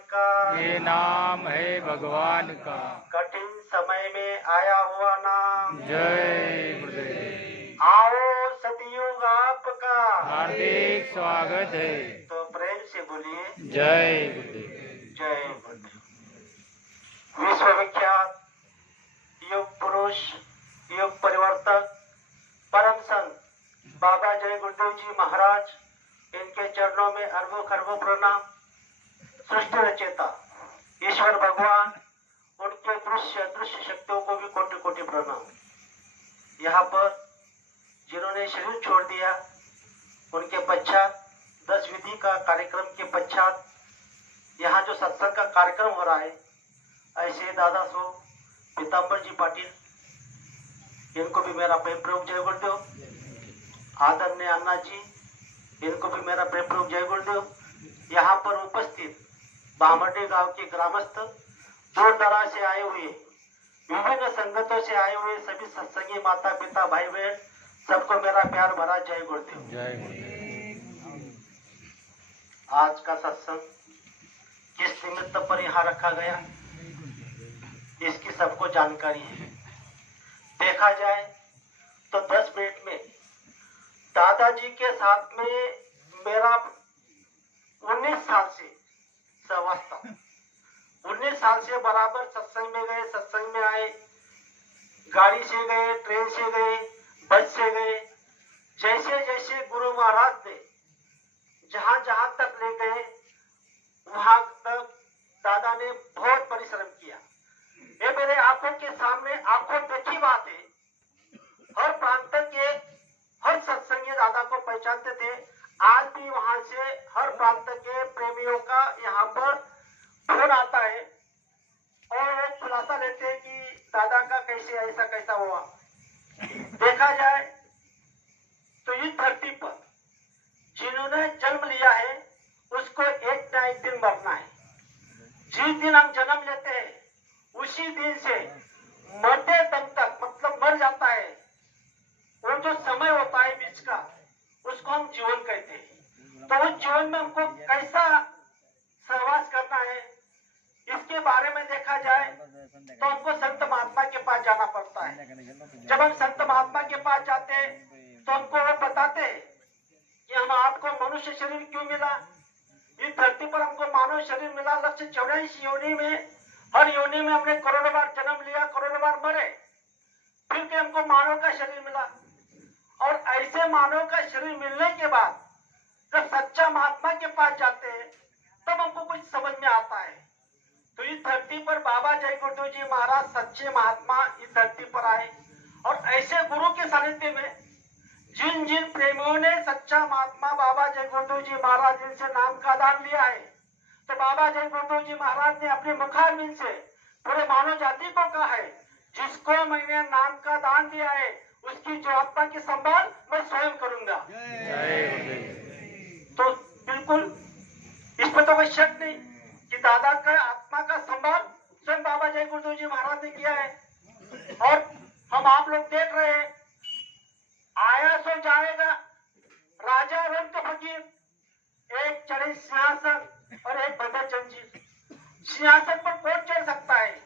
का, ये नाम है भगवान का। कठिन समय में आया हुआ नाम। जय गुरुदेव। आओ सतयुग आपका हार्दिक स्वागत है। तो प्रेम से बोलिए जय गुरुदेव। जय गुरुदेव। विश्वविख्यात युग पुरुष, युग परिवर्तक, परम संत बाबा जय गुरुदेव जी महाराज, इनके चरणों में अरबों खरबों प्रणाम। सृष्टि रचेता ईश्वर भगवान, उनके दृश्य अदृश्य शक्तियों को भी कोटि कोटि प्रणाम। यहाँ पर जिन्होंने शरीर छोड़ दिया, उनके पश्चात 10 विधि का कार्यक्रम के पश्चात यहाँ जो सत्संग का कार्यक्रम हो रहा है, ऐसे दादा सो पीताम्बर जी पाटिल, इनको भी मेरा प्रेम प्रयोग जय गुरुदेव। आदरणीय अन्ना जी, इनको भी मेरा प्रेम प्रयोग जय गुरुदेव। यहाँ पर उपस्थित बामर्डे गांव के ग्रामस्थ, दूर दराज से आए हुए, विभिन्न संगतों से आए हुए सभी सत्संगी माता पिता भाई बहन, सबको मेरा प्यार भरा जय गुरुदेव। जय गुरुदेव। आज का सत्संग किस निमित्त पर यहाँ रखा गया, इसकी सबको जानकारी है। देखा जाए तो 10 मिनट में दादाजी के साथ में मेरा 19 साल से सहवास्ता, 19 साल से बराबर सत्संग में गए, सत्संग में आए, गाड़ी से गए, ट्रेन से गए, बस से गए। जैसे जैसे गुरु महाराज ने जहां जहां तक ले गए, वहां तक दादा ने बहुत परिश्रम किया। ये मेरे आंखों के सामने आंखों देखी बात है। हर प्रांत के हर सत्संगी दादा को पहचानते थे। आज भी वहां से हर प्रांत के प्रेमियों का यहाँ पर फोन आता है और वो खुलासा लेते हैं कि दादा का कैसे ऐसा कैसा हुआ। देखा जाए तो इस धरती पर जिन्होंने जन्म लिया है, उसको एक ना एक दिन मरना है। जिस दिन हम जन्म लेते हैं, उसी दिन से मरते दम तक, मतलब मर जाता है, वो जो समय होता है बीच का, उसको हम जीवन कहते हैं। तो उस जीवन में हमको कैसा सहवास करना है, इसके बारे में देखा जाए तो हमको संत महात्मा के पास जाना पड़ता है। जब हम संत महात्मा के पास जाते हैं तो हमको वो बताते हैं कि हम आपको मनुष्य शरीर क्यों मिला, इस धरती पर हमको मानव शरीर मिला। 184 योनि में, हर योनि में हमने करोड़ों बार जन्म लिया, करोड़ों बार मरे, फिर के हमको मानव का शरीर मिला। और ऐसे मानव का शरीर मिलने के बाद जब सच्चा महात्मा के पास जाते हैं, तब हमको कुछ समझ में आता है। तो इस धरती पर बाबा जय गुरुदेव जी महाराज सच्चे महात्मा इस धरती पर आए, और ऐसे गुरु के सानिध्य में जिन जिन प्रेमियों ने सच्चा महात्मा बाबा जय गुरुदेव जी महाराज जिनसे नाम का दान लिया है, तो बाबा जय गुरुदेव जी महाराज ने अपने मुखारबिंद से पूरे मानव जाति को कहा है, जिसको मैंने नाम का दान दिया है, उसकी जो आत्मा की संभाल मैं स्वयं करूंगा। तो बिल्कुल इसमें तो कोई शक नहीं कि दादा का आत्मा का संभाल स्वयं बाबा जय गुरुदेव जी महाराज ने किया है। और हम आप लोग देख रहे हैं, आया सो जाएगा, राजा रंग फकीर, एक चढ़े सिंहासन और एक बंधे जंजीर। सिंहासन पर कौन चढ़ सकता है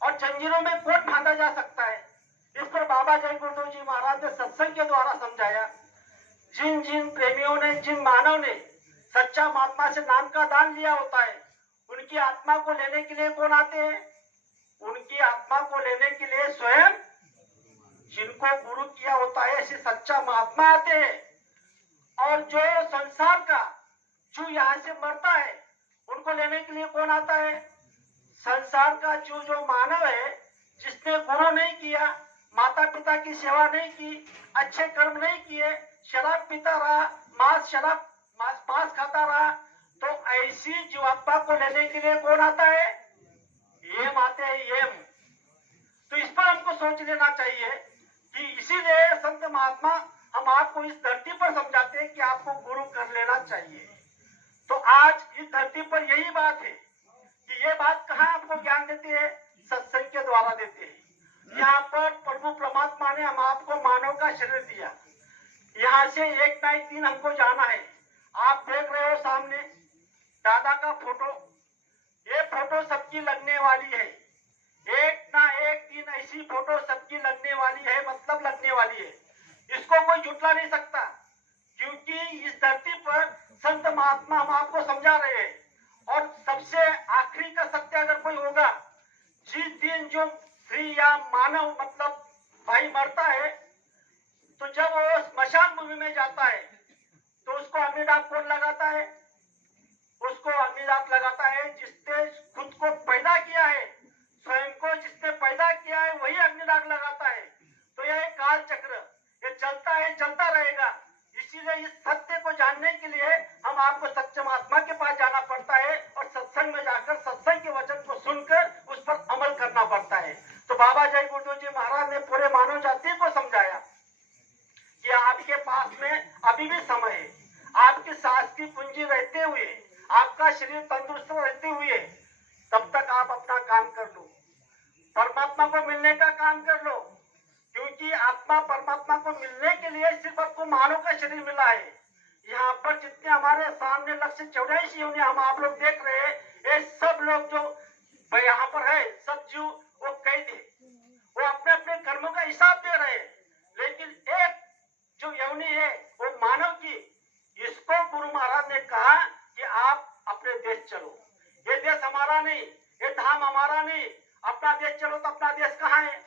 और जंजीरों में कौन बांधा जा सकता है, इस पर बाबा जय गुरुदेव जी महाराज ने सत्संग के द्वारा समझाया। जिन जिन प्रेमियों ने, जिन मानव ने सच्चा महात्मा से नाम का दान लिया होता है, उनकी आत्मा को लेने के लिए कौन आते हैं? उनकी आत्मा को लेने के लिए स्वयं जिनको गुरु किया होता है ऐसे सच्चा महात्मा आते हैं। और जो संसार का जो यहाँ से मरता है, उनको लेने के लिए कौन आता है? संसार का जो मानव है, जिसने गुरु नहीं किया, माता पिता की सेवा नहीं की, अच्छे कर्म नहीं किए, शराब पीता रहा, मांस खाता रहा, तो ऐसी जीवात्मा को लेने के लिए कौन आता है? यम आते हैं, यम। तो इस पर हमको सोच लेना चाहिए कि इसीलिए संत महात्मा हम आपको इस धरती पर समझाते हैं कि आपको गुरु कर लेना चाहिए। तो आज इस धरती पर यही बात है कि ये बात कहाँ आपको ज्ञान देते हैं? सत्संग के द्वारा देते हैं। यहाँ पर प्रभु परमात्मा ने हम आपको मानव का शरीर दिया, यहाँ से एक ना एक दिन हमको जाना है। आप देख रहे हो सामने दादा का फोटो, फोटो सबकी लगने वाली है, एक ना एक दिन ऐसी फोटो सबकी लगने वाली है, मतलब लगने वाली है। इसको कोई झुटला नहीं सकता, क्योंकि इस धरती पर संत महात्मा हम आपको समझा रहे हैं। और सबसे आखिरी का सत्य अगर कोई होगा, जिस दिन जो स्त्री या मानव मतलब भाई मरता है, तो जब वो स्मशान भूमि में जाता है तो उसको अग्निदाह कौन लगाता है? उसको अग्निदाह लगाता है जिसने खुद को पैदा किया है, स्वयं को जिसने पैदा किया है वही अग्निदाह लगाता है। तो यह एक काल चक्र, ये चलता है, चलता रहेगा। इसीलिए इस सत्य को जानने के लिए हम आपको सच्चे महात्मा के पास जाना पड़ता है और सत्संग में जाकर सत्संग के वचन को सुनकर उस पर अमल करना पड़ता है। तो बाबा जय गुरुदेव जी महाराज ने पूरे मानव जाति को समझाया कि आपके पास में अभी भी समय है, आपकी सांस की पूंजी रहते हुए, आपका शरीर तंदुरुस्त रहते हुए, तब तक आप अपना काम कर लो, परमात्मा को मिलने का काम कर लो। क्योंकि आत्मा परमात्मा को मिलने के लिए सिर्फ आपको मानव का शरीर मिला है। यहाँ पर जितने हमारे सामने लक्ष्य 84 योनि हम आप लोग देख रहे हैं, ये सब लोग जो यहाँ पर है, सब जीव वो कैद है, वो अपने अपने कर्मों का हिसाब दे रहे हैं। लेकिन एक जो योनि है वो मानव की, इसको गुरु महाराज ने कहा कि आप अपने देश चलो, ये देश हमारा नहीं, ये धाम हमारा नहीं, अपना देश चलो। तो अपना देश कहाँ है?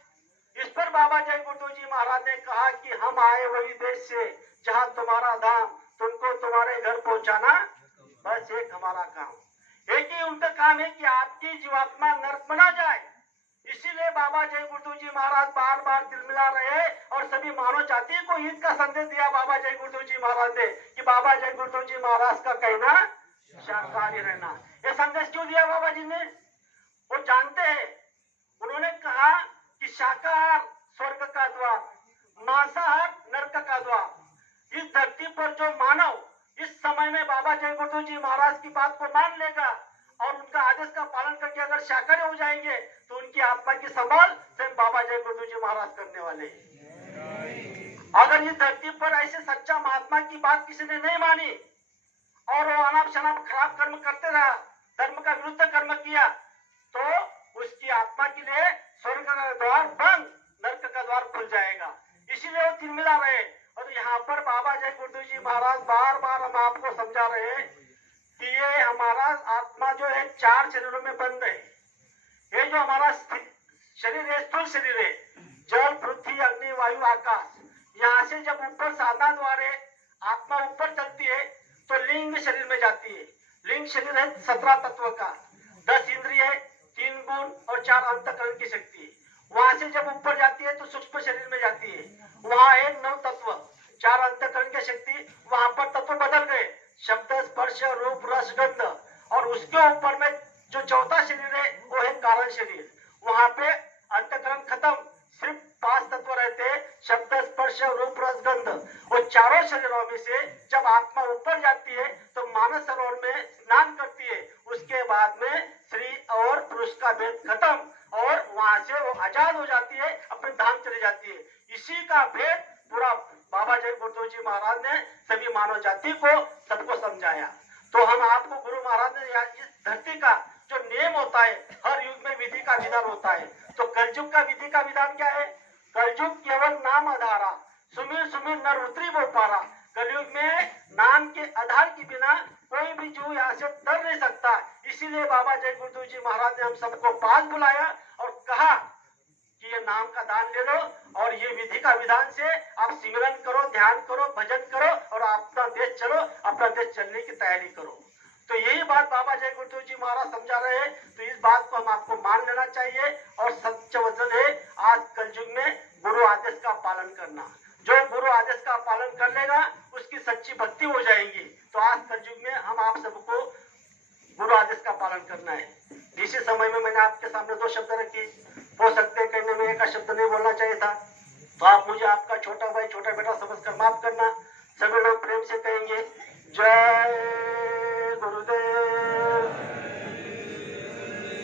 इस पर बाबा जय गुरुदेव जी महाराज ने कहा कि हम आए वही देश से जहाँ तुम्हारा धाम, तुमको तुम्हारे घर पहुंचाना, बस एक हमारा काम। एक ही उनका काम है कि आपकी जीवात्मा नरक में ना जाए। इसीलिए बाबा जय गुरुदेव जी महाराज बार बार तिलमिला रहे और सभी मानव जाति को ईद का संदेश दिया बाबा जय गुरुदेव जी महाराज ने कि बाबा जय गुरुदेव जी महाराज का कहना शाकाहारी रहना। ये संदेश क्यों दिया बाबा जी ने? वो जानते हैं, उन्होंने कहा कि शाकाहार स्वर्ग का द्वार, मांसाहार नरक का द्वार। इस धरती पर जो मानव इस समय में बाबा जय गुरुदेव जी महाराज की बात को मान लेगा और उनका आदेश का पालन करके अगर शाकाहारी हो जाएंगे तो उनकी आत्मा की संभाल स्वयं बाबा जय गुरुदेव जी महाराज करने वाले हैं। अगर इस धरती पर ऐसे सच्चा महात्मा की बात किसी ने नहीं मानी और वो अनाप शनाप खराब कर्म करते रहा, धर्म का विरुद्ध कर्म किया, तो उसकी आत्मा के लिए स्वर्ग का द्वार बंद, नरक का द्वार खुल जाएगा। इसीलिए वो तिलमिला रहे। और यहाँ पर बाबा जय गुरुदेव जी महाराज बार बार हम आपको समझा रहे हैं कि ये हमारा आत्मा जो है 4 शरीरों में बंद है। ये जो हमारा शरीर है, स्थूल शरीर है, जल, पृथ्वी, अग्नि, वायु, आकाश। यहाँ से जब ऊपर साधना द्वारे आत्मा ऊपर चलती है तो लिंग शरीर में जाती है। लिंग शरीर है 17 तत्व का, 10 इंद्रिय, 3 गुण और 4 अंतःकरण की शक्ति। वहां से जब ऊपर जाती है तो सूक्ष्म शरीर में जाती है, वहां है 9 तत्व, 4 अंतःकरण की शक्ति। वहां पर तत्व बदल गए, शब्द, स्पर्श, रूप, रस, गंध। और उसके ऊपर में जो चौथा शरीर है वो है कारण शरीर। वहां पे अंतःकरण खत्म, सिर्फ 5 तत्व रहते हैं, शब्द, स्पर्श, रूप, रस, गंध। वो चारों शरीरों में से जब आत्मा ऊपर जाती है तो मानस सरोवर में स्नान करती है। उसके बाद में स्त्री और पुरुष का भेद खत्म और वहां से वो आजाद हो जाती है, अपने धाम चली जाती है। इसी का भेद पूरा बाबा जय गुरुदेव जी महाराज ने सभी मानव जाति को सबको समझाया। तो हम आपको गुरु महाराज ने इस धरती का जो नियम होता है, हर युग में विधि का विधान होता है। तो कलयुग का विधि का विधान क्या है? कलयुग केवल नाम आधारा, सुमिर सुमिर नर उतरी वो पारा। कलयुग में नाम के आधार के बिना कोई भी जीव यहाँ से तर नहीं सकता। इसीलिए बाबा जय गुरुदेव जी महाराज ने हम सबको पास बुलाया और कहा कि ये नाम का दान ले लो और ये विधि का विधान से आप सिमरन करो, ध्यान करो, भजन करो और अपना देश चलो, अपना देश चलने की तैयारी करो। तो यही बात बाबा जय गुरुदेव जी महाराज समझा रहे हैं। तो इस बात को हम आपको मान लेना चाहिए और सच्चा वचन है आज कलयुग में गुरु आदेश का पालन करना। जो गुरु आदेश का पालन कर लेगा उसकी सच्ची भक्ति हो जाएगी। तो आज कलयुग में हम आप सबको गुरु आदेश का पालन करना है। इसी समय में मैंने आपके सामने 2 शब्द रखे, हो सकते कहने में एक शब्द नहीं बोलना चाहिए था, तो आप मुझे आपका छोटा भाई छोटा बेटा समझकर माफ करना। सभी लोग प्रेम से कहेंगे जय गुरुदेव।